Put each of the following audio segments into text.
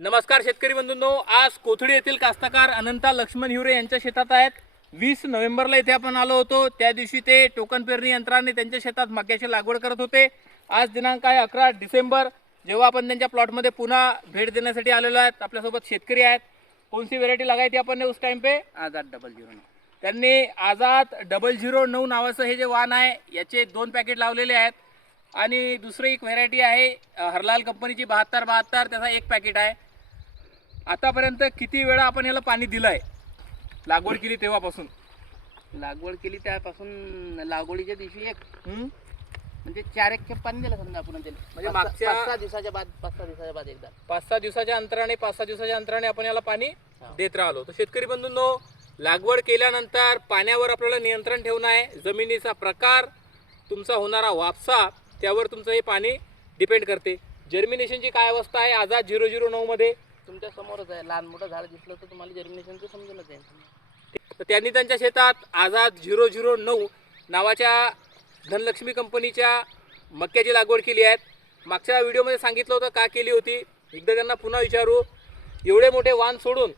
नमस्कार शेतकरी बंधूंनो, आज कोथडी येथील कास्तकार अनंता लक्ष्मण हिवरे यांच्या शेतात आहेत। 20 नोव्हेंबरला इथे आपण आलो होतो। त्या दिवशी ते टोकन पेरणी यंत्राने त्यांच्या शेतात मक्याची लागवड करत होते। आज दिनांक आहे 11 डिसेंबर, जेव्हा आपण त्यांच्या प्लॉटमध्ये पुन्हा भेट देण्यासाठी आलेलो आहेत। आपल्यासोबत शेतकरी आहेत। कोणती व्हेरायटी लगाई थी आपण ने उस टाइम पे? आझाद 009। त्यांनी आझाद 009 नावाचं हे जे वाण आहे याचे 2 पॅकेट लावलेले आहेत आणि दुसरी एक व्हेरायटी आहे हरलाल कंपनीची 7272, त्याचा 1 पॅकेट आहे। आतापर्यंत किती वेळा आपण याला पाणी दिलंय लागवड केली तेव्हापासून? लागवड केली त्यापासून लागवडीच्या दिवशी एक म्हणजे 4 खेप पाणी दिलं समजा आपण त्याला। म्हणजे मागच्या 5-6 दिवसाच्या बाद एकदा 5-6 दिवसाच्या अंतराने आपण याला पाणी देत राहिलो। तर शेतकरी बंधूंनो, लागवड केल्यानंतर पाण्यावर आपल्याला नियंत्रण ठेवणं आहे। जमिनीचा प्रकार, तुमचा होणारा वापसा, त्यावर तुमचं हे पाणी डिपेंड करते। जर्मिनेशनची काय अवस्था आहे आझाद 009 मध्ये? तुमच्या समोरच आहे। लहान मोठं झाड दिसलं तर तुम्हाला जर्मिनेशनचं समजूनच जाईल। तर त्यांनी त्यांच्या शेतात आझाद 009 नावाच्या धनलक्ष्मी कंपनीच्या मक्याची लागवड केली आहे। मागच्या व्हिडिओमध्ये सांगितलं होतं का केली होती, एकदा त्यांना पुन्हा विचारू। एवढे मोठे वाण सोडून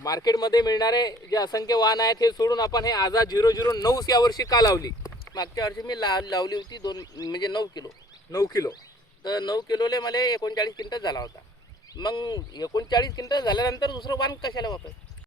मार्केटमध्ये मिळणारे जे असंख्य वाण आहेत हे सोडून आपण हे आझाद 009 यावर्षी का लावली? मागच्या वर्षी मी लावली होती 9 किलो। 9 किलो तर 9 किलोले मला 39 क्विंटल झाला होता। मग 39 क्विंटल झाल्यानंतर दुसरं वाण कशाला वापरायचं?